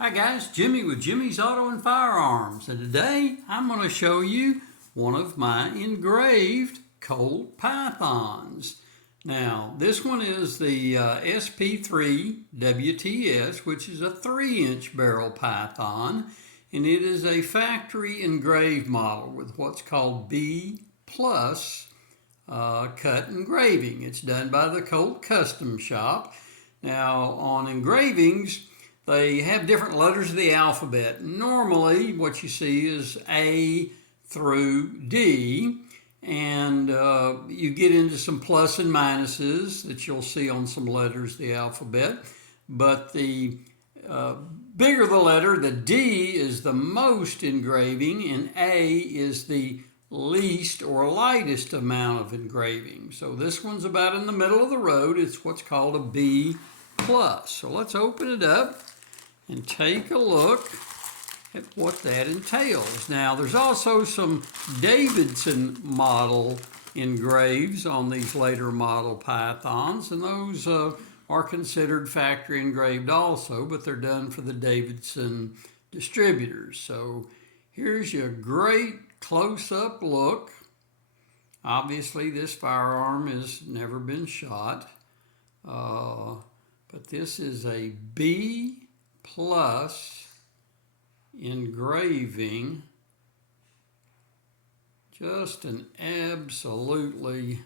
Hi guys, Jimmy with Jimmy's Auto and Firearms, and today I'm going to show you one of my engraved Colt pythons. Now this one is the SP3 WTS, which is a 3-inch barrel python, and it is a factory engraved model with what's called B plus cut engraving. It's done by the Colt Custom Shop. Now on engravings, they have different letters of the alphabet. Normally, what you see is A through D, and you get into some plus and minuses that you'll see on some letters of the alphabet. But the bigger the letter, the D is the most engraving, and A is the least or lightest amount of engraving. So this one's about in the middle of the road. It's what's called a B plus. So let's open it up and take a look at what that entails. Now, there's also some Davidson model engraves on these later model pythons, and those are considered factory engraved also, but they're done for the Davidson distributors. So here's your great close-up look. Obviously, this firearm has never been shot, but this is a B plus engraving. Just an absolutely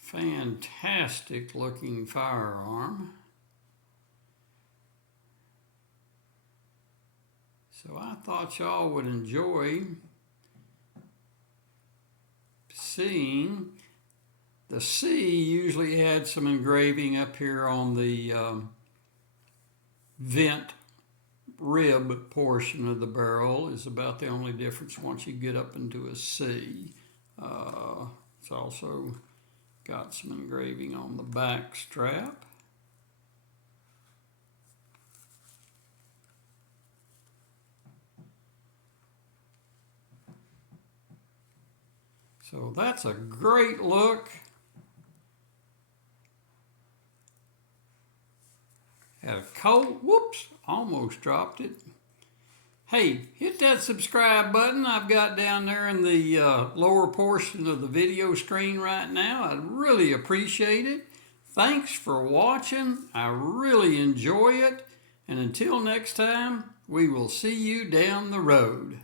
fantastic looking firearm. So I thought y'all would enjoy seeing. The C usually had some engraving up here on the vent rib portion of the barrel. Is about the only difference once you get up into a C. It's also got some engraving on the back strap. So that's a great look. Had a Colt, whoops, almost dropped it. Hey, hit that subscribe button I've got down there in the lower portion of the video screen right now. I'd really appreciate it. Thanks for watching. I really enjoy it. And until next time, we will see you down the road.